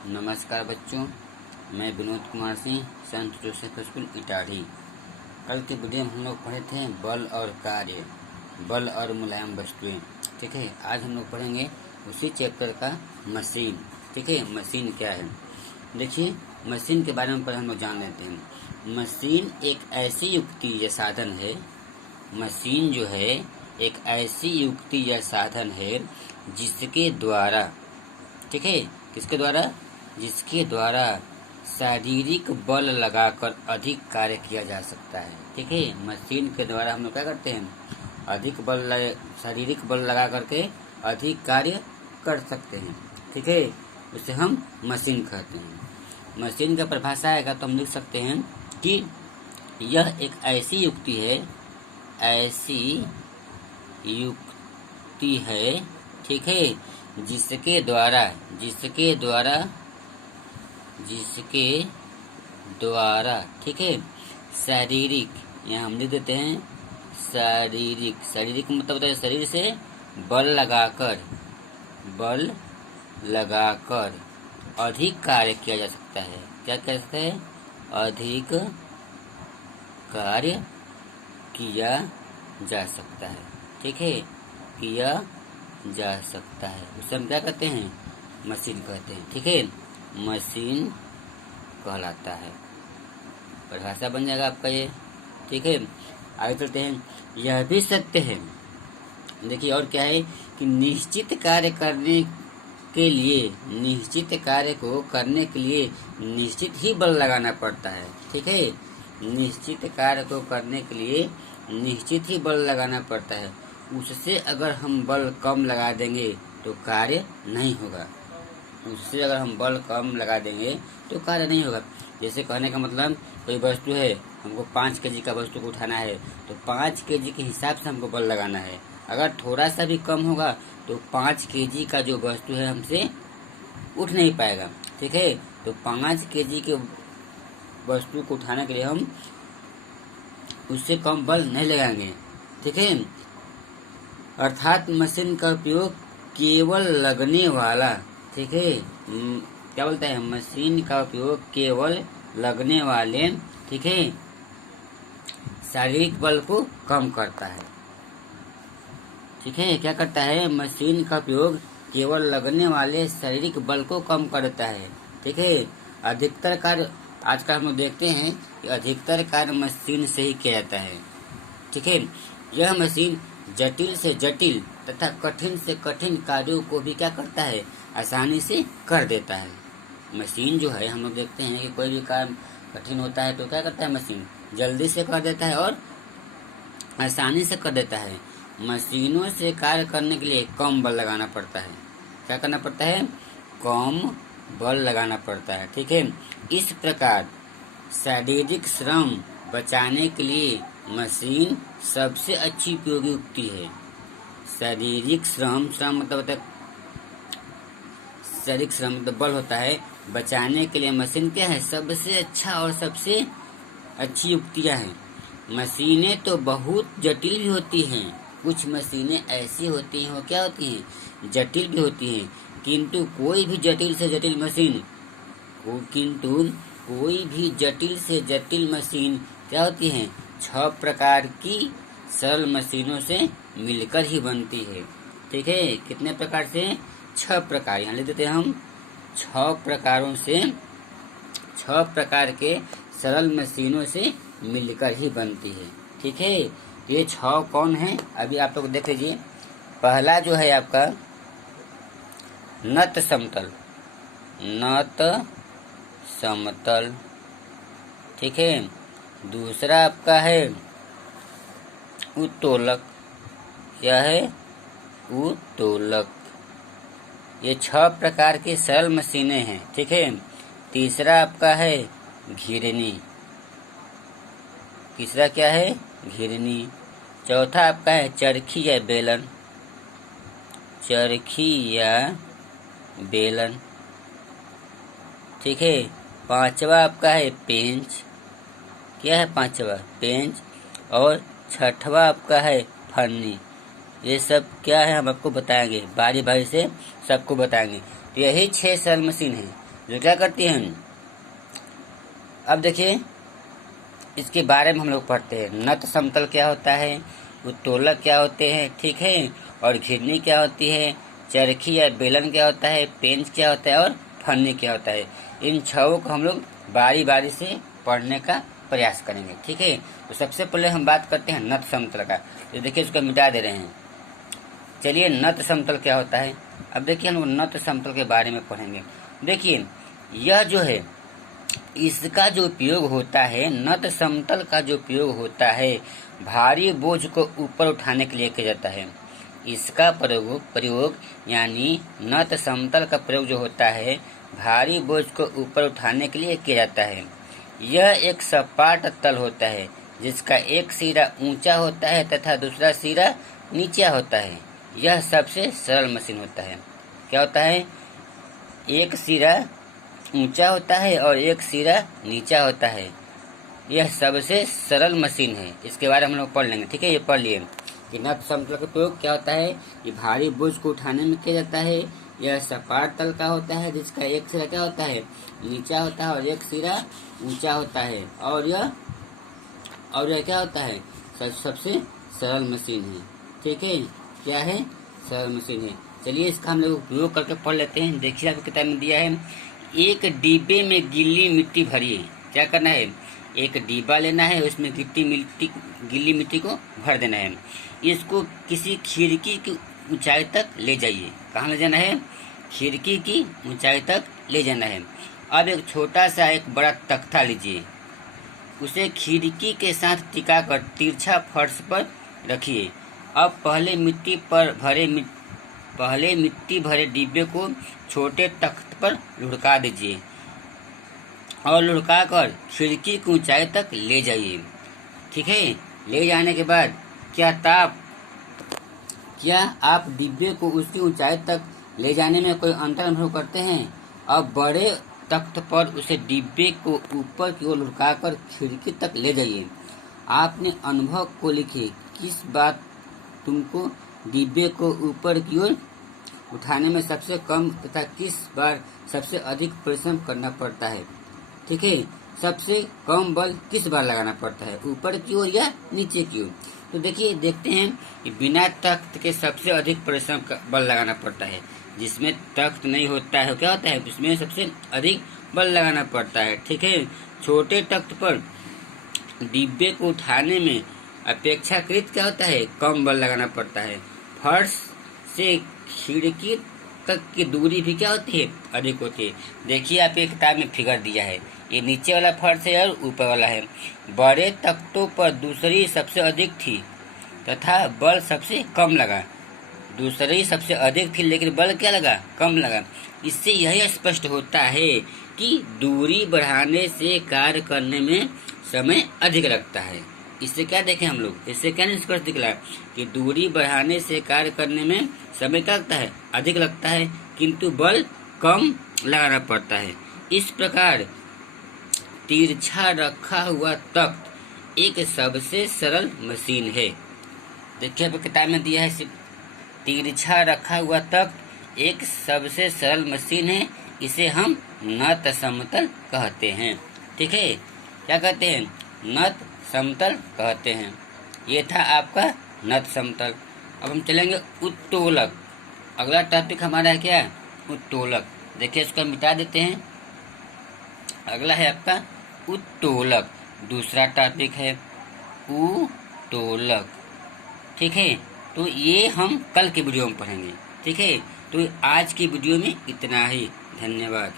नमस्कार बच्चों, मैं विनोद कुमार सिंह, संत जोसेफ स्कूल इटाढ़ी। कल के वीडियो में हम लोग पढ़े थे बल और कार्य, बल और मुलायम वस्तुएं। ठीक है, आज हम लोग पढ़ेंगे उसी चैप्टर का मशीन। ठीक है, मशीन क्या है, देखिए मशीन के बारे में पहले हम लोग जान लेते हैं। मशीन एक ऐसी युक्ति या साधन है, मशीन जो है एक ऐसी युक्ति या साधन है जिसके द्वारा, ठीक है, किसके द्वारा, जिसके द्वारा शारीरिक बल लगाकर अधिक कार्य किया जा सकता है। ठीक है, मशीन के द्वारा हम लोग क्या करते हैं, अधिक शारीरिक बल लगा करके अधिक कार्य कर सकते हैं। ठीक है, उसे हम मशीन कहते हैं। मशीन का परिभाषा आएगा तो हम लिख सकते हैं कि यह एक ऐसी युक्ति है, ऐसी युक्ति है, ठीक है, जिसके द्वारा ठीक है, शारीरिक, यहाँ हम लिख देते हैं शारीरिक मतलब होता है शरीर से बल लगाकर अधिक कार्य किया जा सकता है। क्या कह सकते हैं, अधिक कार्य किया जा सकता है। ठीक है, किया जा सकता है, उसे हम क्या कहते हैं, मशीन कहते हैं। ठीक है, मशीन कहलाता है, परिभाषा बन जाएगा आपका ये। ठीक है, आगे चलते हैं। यह भी सत्य है, देखिए और क्या है कि निश्चित कार्य को करने के लिए निश्चित ही बल लगाना पड़ता है। ठीक है, निश्चित कार्य को करने के लिए निश्चित ही बल लगाना पड़ता है। उससे अगर हम बल कम लगा देंगे तो कार्य नहीं होगा। उससे अगर हम बल कम लगा देंगे तो कार्य नहीं होगा। जैसे कहने का मतलब, कोई वस्तु है, हमको 5 kg का वस्तु को उठाना है तो 5 kg के हिसाब से हमको बल लगाना है। अगर थोड़ा सा भी कम होगा तो 5 kg का जो वस्तु है हमसे उठ नहीं पाएगा। ठीक है, तो 5 kg के वस्तु को उठाने के लिए हम उससे कम बल नहीं लगाएंगे। ठीक है, अर्थात मशीन का उपयोग केवल लगने वाला, ठीक है, क्या बोलते हैं, मशीन का उपयोग केवल लगने वाले, ठीक है, शारीरिक बल को कम करता है। ठीक है, क्या करता है, मशीन का उपयोग केवल लगने वाले शारीरिक बल को कम करता है। ठीक है, अधिकतर कार्य आजकल हम लोग देखते हैं कि अधिकतर कार्य मशीन से ही किया जाता है। ठीक है, यह मशीन जटिल से जटिल तथा कठिन से कठिन कार्यों को भी क्या करता है, आसानी से कर देता है। मशीन जो है, हम लोग देखते हैं कि कोई भी काम कठिन होता है तो क्या करता है, मशीन जल्दी से कर देता है और आसानी से कर देता है। मशीनों से कार्य करने के लिए कम बल लगाना पड़ता है। क्या करना पड़ता है, कम बल लगाना पड़ता है। ठीक है, इस प्रकार शारीरिक श्रम बचाने के लिए मशीन सबसे अच्छी उपयोगी युक्ति है। शारीरिक श्रम मतलब होता है, शारीरिक श्रम मतलब बल होता है, बचाने के लिए मशीन क्या है, सबसे अच्छा और सबसे अच्छी युक्तियां हैं। मशीनें तो बहुत जटिल भी होती हैं, कुछ मशीनें ऐसी होती हैं, वो क्या होती हैं, जटिल भी होती हैं, किंतु कोई भी जटिल से जटिल मशीन क्या होती है, 6 प्रकार की सरल मशीनों से मिलकर ही बनती है। ठीक है, कितने प्रकार से, 6 प्रकार, यहाँ लिख देते हैं हम, 6 प्रकार के सरल मशीनों से मिलकर ही बनती है। ठीक है, ये 6 कौन है, अभी आप लोग देख लीजिए। पहला जो है आपका नत समतल, ठीक है। दूसरा आपका है उत्तोलक, क्या है, उत्तोलक। ये 6 प्रकार की सरल मशीनें हैं। ठीक है, तीसरा आपका है घिरनी, तीसरा क्या है, घिरनी। चौथा आपका है चरखी या बेलन, ठीक है। पांचवा आपका है पेंच, क्या है पांचवा, पेंच। और छठवा आपका है फन्नी। ये सब क्या है हम आपको बताएंगे, बारी बारी से सबको बताएंगे। तो यही 6 सरल मशीन है जो क्या करती हैं। अब देखिए इसके बारे में हम लोग पढ़ते हैं। नत समतल क्या होता है, उत्तोलक क्या होते हैं, ठीक है, और घिरनी क्या होती है, चरखी या बेलन क्या होता है, पेंच क्या होता है और फन्नी क्या होता है। इन छहों को हम लोग बारी बारी से पढ़ने का प्रयास करेंगे, ठीक है। तो सबसे पहले हम बात करते हैं नत समतल का। तो देखिए इसको मिटा दे रहे हैं। चलिए नत समतल क्या होता है। अब देखिए हम लोग नत समतल के बारे में पढ़ेंगे। देखिए यह जो है इसका जो उपयोग होता है, नत समतल का जो उपयोग होता है भारी बोझ को ऊपर उठाने के लिए किया जाता है। इसका प्रयोग यानी नत समतल का प्रयोग जो होता है भारी बोझ को ऊपर उठाने के लिए किया जाता है। यह एक सपाट तल होता है जिसका एक सिरा ऊंचा होता है तथा दूसरा सिरा नीचा होता है। यह सबसे सरल मशीन होता है। क्या होता है, एक सिरा ऊंचा होता है और एक सिरा नीचा होता है। यह सबसे सरल मशीन है। इसके बारे में हम लोग पढ़ लेंगे, ठीक है। ये पढ़ लिए कि नत समतल का प्रयोग क्या होता है। ये भारी बोझ को उठाने में किया जाता है। यह सपाट तल का होता है जिसका एक सिरा क्या होता है, नीचा होता है और एक सिरा ऊंचा होता है। और यह क्या होता है, सबसे सरल मशीन है, ठीक है। क्या है, सरल मशीन है। चलिए इसका हम लोग उपयोग करके पढ़ लेते हैं। देखिए आपको किताब में दिया है, एक डिब्बे में गीली मिट्टी भरिए। क्या करना है, एक डिब्बा लेना है, उसमें गीली मिट्टी को भर देना है। इसको किसी खिड़की की ऊंचाई तक ले जाइए। कहाँ ले जाना है, खिड़की की ऊंचाई तक ले जाना है। अब एक छोटा सा एक बड़ा तख्ता लीजिए, उसे खिड़की के साथ टिका कर तिरछा फर्श पर रखिए। अब पहले मिट्टी भरे डिब्बे को छोटे तख्त पर लुढ़का दीजिए और लुढ़का कर खिड़की की ऊंचाई तक ले जाइए, ठीक है। ले जाने के बाद क्या आप डिब्बे को उसकी ऊंचाई तक ले जाने में कोई अंतर अनुभव करते हैं। अब बड़े तख्त पर उसे डिब्बे को ऊपर की ओर लुढ़का कर खिड़की तक ले जाइए। आपने अनुभव को लिखिए, किस बात तुमको डिब्बे को ऊपर की ओर उठाने में सबसे कम तथा किस बार सबसे अधिक परिश्रम करना पड़ता है, ठीक है। सबसे कम बल किस बार लगाना पड़ता है, ऊपर की ओर या नीचे की ओर। तो देखते हैं कि बिना तख्त के सबसे अधिक परिश्रम बल लगाना पड़ता है। जिसमें तख्त नहीं होता है क्या होता है, उसमें सबसे अधिक बल लगाना पड़ता है, ठीक है। छोटे तख्त पर डिब्बे को उठाने में अपेक्षाकृत क्या होता है, कम बल लगाना पड़ता है। फर्श से खिड़की तक की दूरी भी क्या होती है, अधिक होती है। देखिए आपकी किताब में फिगर दिया है, ये नीचे वाला फर्श है और ऊपर वाला है। बड़े तख्तों पर दूसरी सबसे अधिक थी तथा बल सबसे कम लगा। दूसरी सबसे अधिक थी लेकिन बल क्या लगा, कम लगा। इससे यह स्पष्ट होता है कि दूरी बढ़ाने से कार्य करने में समय अधिक लगता है। इससे क्या देखें हम लोग, इससे क्या निष्कर्ष निकला कि दूरी बढ़ाने से कार्य करने में समय क्या लगता है, अधिक लगता है, किंतु बल कम लगाना पड़ता है। इस प्रकार तिरछा रखा हुआ तख्त एक सबसे सरल मशीन है। देखिए अब किताब में दिया है, तिरछा रखा हुआ तख्त एक सबसे सरल मशीन है। इसे हम नत समतल कहते हैं, ठीक है। क्या कहते हैं, नत समतल कहते हैं। ये था आपका नत समतल। अब हम चलेंगे उत्तोलक। अगला टॉपिक हमारा है क्या, उत्तोलक। देखिए इसको मिटा देते हैं। अगला है आपका उत्तोलक। दूसरा टॉपिक है उत्तोलक, ठीक है। तो ये हम कल के वीडियो में पढ़ेंगे, ठीक है। तो आज की वीडियो में इतना ही। धन्यवाद।